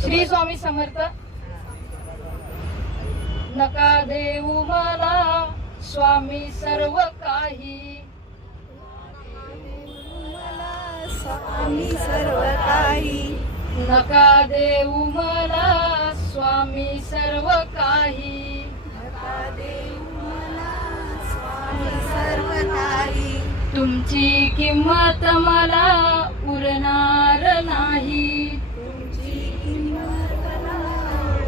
श्री स्वामी समर्थ. नका देऊ मला स्वामी सर्व काही, स्वामी सर्व काही. नका देऊ मला स्वामी सर्व काही, नका देऊ मला स्वामी सर्व काही. तुमची किंमत मला उरणार नाही, तुमची किंमत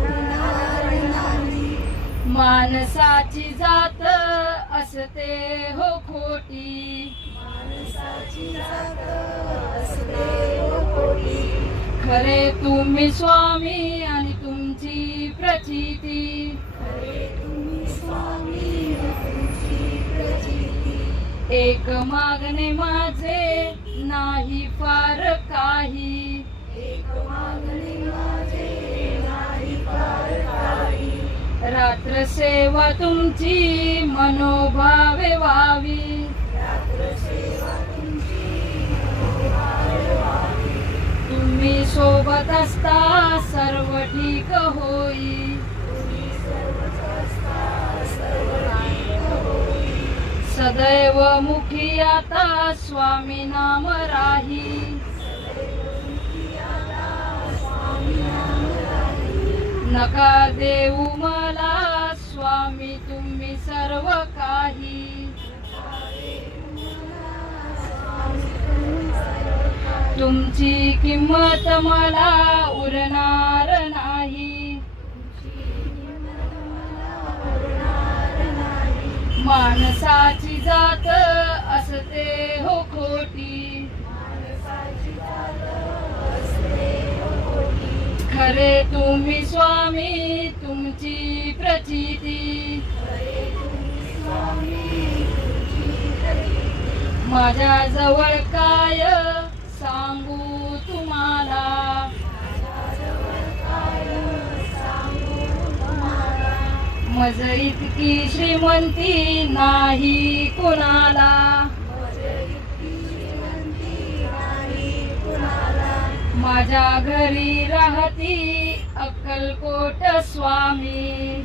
उरणार नाही. माणसाची जात असते हो खोटी, माणसाची जात असते हो खोटी. खरे तुम्ही स्वामी आणि तुमची प्रचिती, खरे तुम्ही स्वामी तुमची प्रचिती. एक मागणे माझे नाही फार काही, एक मागणे माझे नाही फार काही. रात्र सेवा तुमची मनोभावे व्हावी, रात्र सेवा तुमची मनोभावे व्हावी. तुम्ही सोबत असता सर्व ठीक होई, तुम्ही सर्वच असता सर्व ठीक होई. सदैव मुखी आता स्वामी नाम राही, स्वामी नाम राही. नका देऊ मला स्वामी तुम्ही सर्व काही, तुमची किंमत मला उरणार नाही, माणसाची जात असते हो खोटी, खरे तुम्ही स्वामी तुमची प्रचिती. माझ्या जवळ काय सांगू तुम्हाला, मज इतकी श्रीमंती नाही कुणाला, माझ्या घरी राहती अक्कलकोट स्वामी,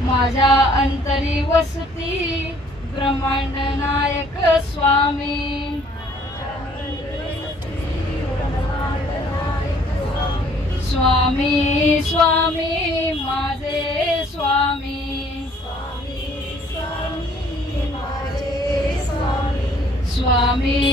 माझ्या अंतरी वसती ब्रह्मांड नायक स्वामी. स्वामी स्वामी माझे स्वामी, स्वामी